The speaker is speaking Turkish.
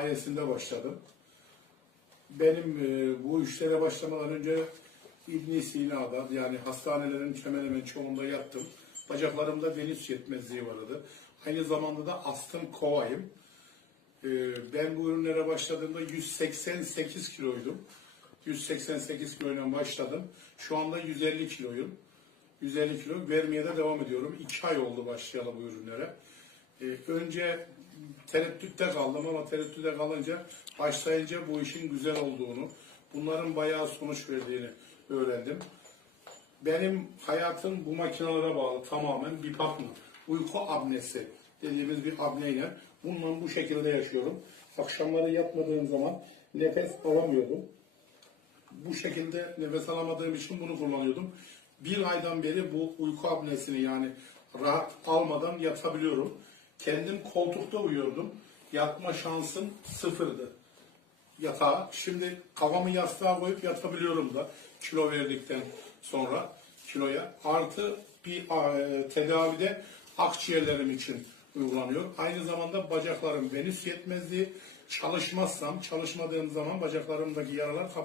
sayesinde başladım. Benim e, bu işlere başlamadan önce İbn Sina'da yani hastanelerin hemen hemen çoğunda yattım. Bacaklarımda venüs yetmezliği vardı. Aynı zamanda da astım kovayım. E, ben bu ürünlere başladığımda 188 kiloydum. 188 kiloyla başladım. Şu anda 150 kiloyum. 150 kilo vermeye de devam ediyorum. 2 ay oldu başlayalı bu ürünlere. Ee, önce tereddütte kaldım ama tereddütte kalınca başlayınca bu işin güzel olduğunu, bunların bayağı sonuç verdiğini öğrendim. Benim hayatım bu makinalara bağlı tamamen bir bakma. Uyku apnesi dediğimiz bir apneyle bununla bu şekilde yaşıyorum. Akşamları yatmadığım zaman nefes alamıyordum bu şekilde nefes alamadığım için bunu kullanıyordum. Bir aydan beri bu uyku apnesini yani rahat almadan yatabiliyorum. Kendim koltukta uyuyordum. Yatma şansım sıfırdı yatağa. Şimdi kafamı yastığa koyup yatabiliyorum da kilo verdikten sonra kiloya. Artı bir e, tedavide akciğerlerim için uygulanıyor. Aynı zamanda bacaklarım venüs yetmezliği çalışmazsam, çalışmadığım zaman bacaklarımdaki yaralar kapanıyor.